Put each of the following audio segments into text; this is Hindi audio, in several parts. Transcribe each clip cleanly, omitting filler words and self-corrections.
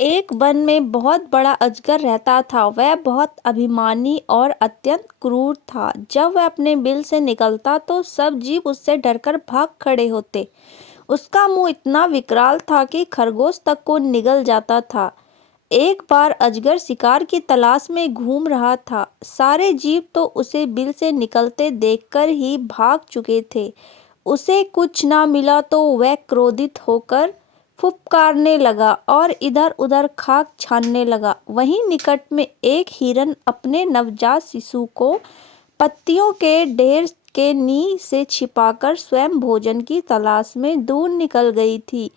एक वन में बहुत बड़ा अजगर रहता था। वह बहुत अभिमानी और अत्यंत क्रूर था। जब वह अपने बिल से निकलता तो सब जीव उससे डरकर भाग खड़े होते। उसका मुंह इतना विकराल था कि खरगोश तक को निगल जाता था। एक बार अजगर शिकार की तलाश में घूम रहा था। सारे जीव तो उसे बिल से निकलते देखकर ही भाग चुके थे। उसे कुछ ना मिला तो वह क्रोधित होकर फुफकारने लगा और इधर-उधर खाक छानने लगा। वहीं निकट में एक हिरन अपने नवजात शिशु को पत्तियों के ढेर के नींव से छिपाकर स्वयं भोजन की तलाश में दूर निकल गई थी।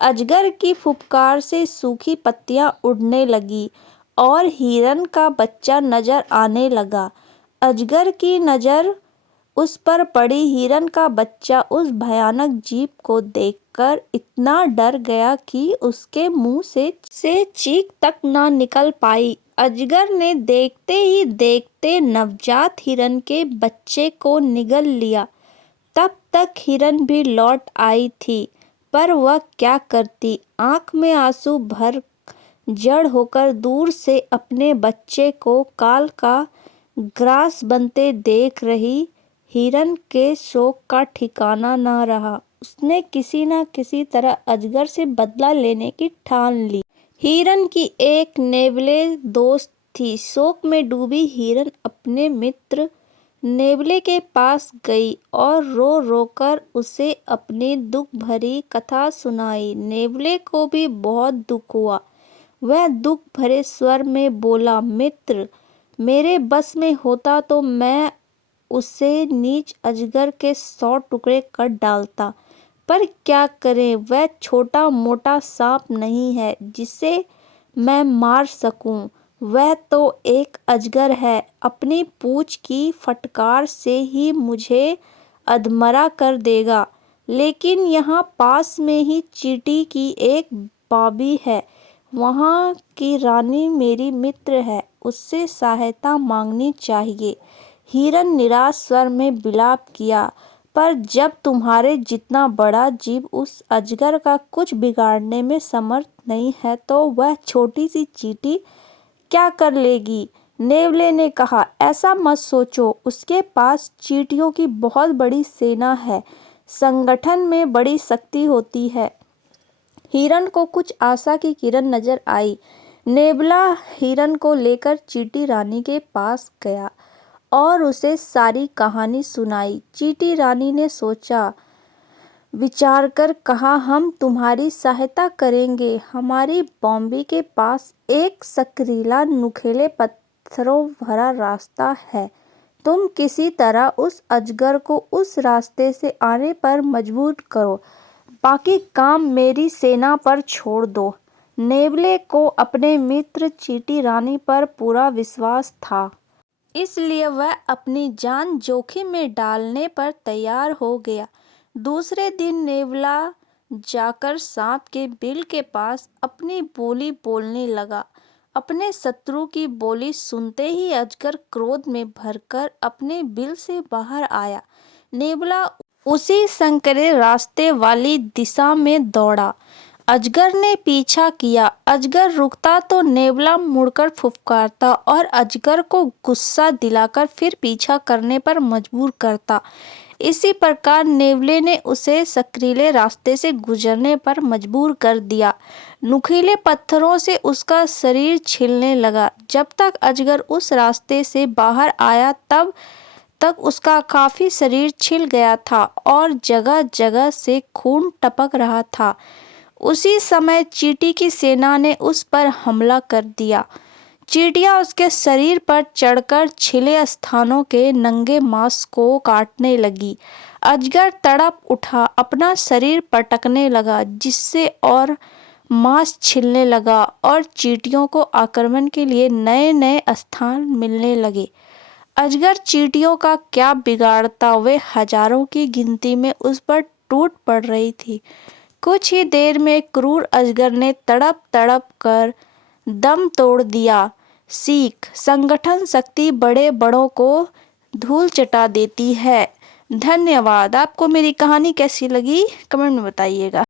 अजगर की फुफकार से सूखी पत्तियां उड़ने लगी और हिरन का बच्चा नजर आने लगा। अजगर की नजर उस पर पड़ी। हिरन का बच्चा उस भयानक जीव को देखकर इतना डर गया कि उसके मुंह से चीख तक ना निकल पाई। अजगर ने देखते ही देखते नवजात हिरन के बच्चे को निगल लिया। तब तक हिरन भी लौट आई थी, पर वह क्या करती। आंख में आंसू भर जड़ होकर दूर से अपने बच्चे को काल का ग्रास बनते देख रही हिरन के शोक का ठिकाना न रहा। उसने किसी न किसी तरह अजगर से बदला लेने की ठान ली। हिरन की एक नेवले दोस्त थी। शोक में डूबी हिरन अपने मित्र नेवले के पास गई और रो रो कर उसे अपनी दुख भरी कथा सुनाई। नेवले को भी बहुत दुख हुआ। वह दुख भरे स्वर में बोला, मित्र, मेरे बस में होता तो मैं उसे नीच अजगर के 100 टुकड़े कर डालता, पर क्या करें, वह छोटा मोटा सांप नहीं है जिसे मैं मार सकूं। वह तो एक अजगर है, अपनी पूंछ की फटकार से ही मुझे अधमरा कर देगा। लेकिन यहाँ पास में ही चींटी की एक बाबी है, वहाँ की रानी मेरी मित्र है, उससे सहायता मांगनी चाहिए। हिरन निराश स्वर में विलाप किया, पर जब तुम्हारे जितना बड़ा जीव उस अजगर का कुछ बिगाड़ने में समर्थ नहीं है तो वह छोटी सी चींटी क्या कर लेगी। नेवले ने कहा, ऐसा मत सोचो, उसके पास चींटियों की बहुत बड़ी सेना है, संगठन में बड़ी शक्ति होती है। हिरन को कुछ आशा की किरण नजर आई। नेवला हिरन को लेकर चींटी रानी के पास गया और उसे सारी कहानी सुनाई। चींटी रानी ने सोचा विचार कर कहा, हम तुम्हारी सहायता करेंगे। हमारी बॉम्बे के पास एक सकरीला नुकीले पत्थरों भरा रास्ता है। तुम किसी तरह उस अजगर को उस रास्ते से आने पर मजबूर करो, बाकी काम मेरी सेना पर छोड़ दो। नेवले को अपने मित्र चींटी रानी पर पूरा विश्वास था, इसलिए वह अपनी जान जोखिम में डालने पर तैयार हो गया। दूसरे दिन नेवला जाकर सांप के बिल के पास अपनी बोली बोलने लगा। अपने शत्रु की बोली सुनते ही अजगर क्रोध में भरकर अपने बिल से बाहर आया। नेवला उसी संकरे रास्ते वाली दिशा में दौड़ा। अजगर ने पीछा किया। अजगर रुकता तो नेवला मुड़कर फुफकारता और अजगर को गुस्सा दिलाकर फिर पीछा करने पर मजबूर करता। इसी प्रकार नेवले ने उसे सकरीले रास्ते से गुजरने पर मजबूर कर दिया। नुकीले पत्थरों से उसका शरीर छिलने लगा। जब तक अजगर उस रास्ते से बाहर आया तब तक उसका काफी शरीर छिल गया था और जगह जगह से खून टपक रहा था। उसी समय चींटी की सेना ने उस पर हमला कर दिया। चींटियां उसके शरीर पर चढ़कर छिले स्थानों के नंगे मांस को काटने लगी। अजगर तड़प उठा, अपना शरीर पटकने लगा, जिससे और मांस छिलने लगा और चींटियों को आक्रमण के लिए नए नए स्थान मिलने लगे। अजगर चींटियों का क्या बिगाड़ता, वे हजारों की गिनती में उस पर टूट पड़ रही थी। कुछ ही देर में क्रूर अजगर ने तड़प तड़प कर दम तोड़ दिया। सीख, संगठन शक्ति बड़े बड़ों को धूल चटा देती है। धन्यवाद। आपको मेरी कहानी कैसी लगी कमेंट में बताइएगा।